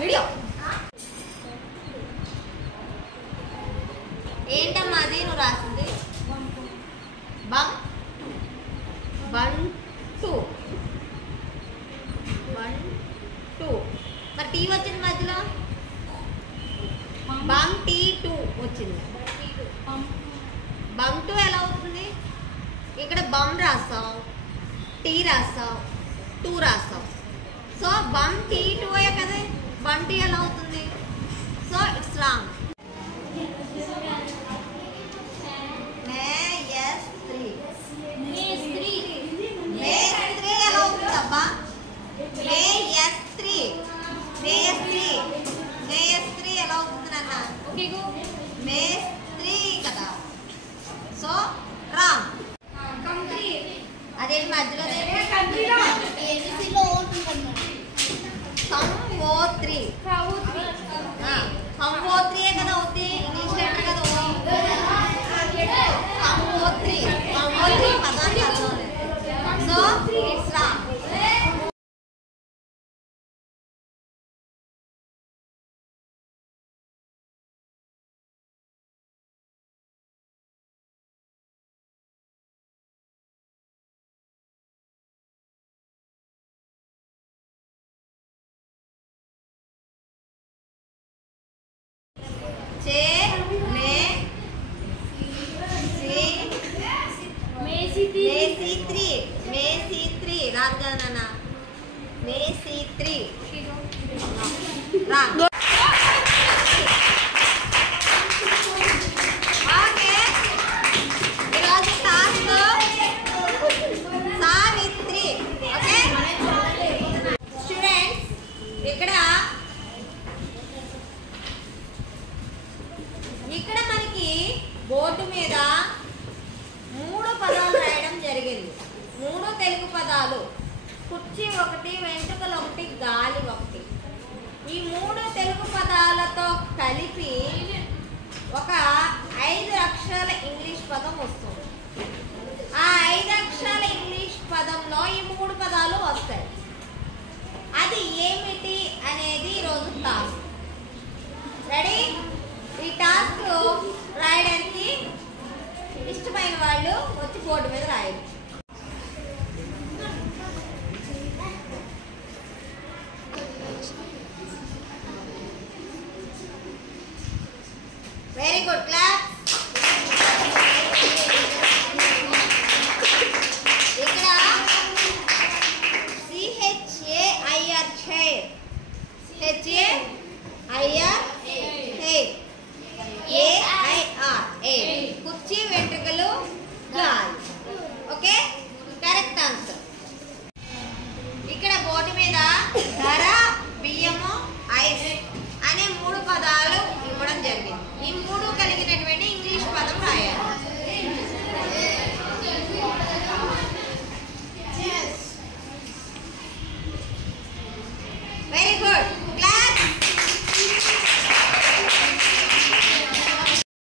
Video ఏంటమ్మా అది నువ్వు రాసింది? బమ్ 1 2 1 2 మరి టీ వచ్చింది మధ్యలో, బమ్ టీ 2 వచ్చింది. బమ్ 2 ఎలా అవుతుంది? ఇక్కడ బమ్ రాస్తావు, టీ రాస్తావు, 2 రాస్తావు. సో బమ్ టీ 2 కదా, బమ్ టీ ఎలా అవుతుంది? So it's wrong. మేస్త్రీ ఎలా అవుతుంది అబ్బా? మేస్త్రీ ఎలా అవుతుంది నాన్న? మేస్త్రీ కదా. So wrong. అదేంటి మధ్యలో కంవోత్రి కదా అవుతుంది, ఇంగ్లీష్ లెటర్ కదా. కంవోత్రి పదాన్ని అర్థం లేదు. So it's wrong. మేసి3 రాదు కదా నాన్న. మేసి3 రాంగ్. ఓకే, ఈరోజు టాస్క్ సావిత్రి. ఓకే స్టూడెంట్స్, ఇక్కడ మనకి బోర్డు మీద 3 పదాలు రాయడం జరిగింది. 3 తెలుగు పదాలు. కుర్చీ 1, వెంట్రుకలు 1, గాలి 1. ఈ 3 తెలుగు పదాలతో కలిపి ఒక 5 అక్షరాల ఇంగ్లీష్ పదం వస్తుంది. ఆ 5 అక్షరాల ఇంగ్లీష్ పదంలో ఈ 3 పదాలు వస్తాయి. అది ఏమిటి అనేది ఈరోజు టాస్క్. రెడీ? ఈ టాస్క్ రాయడానికి ఇష్టమైన వాళ్ళు వచ్చి బోర్డు మీద రాయాలి.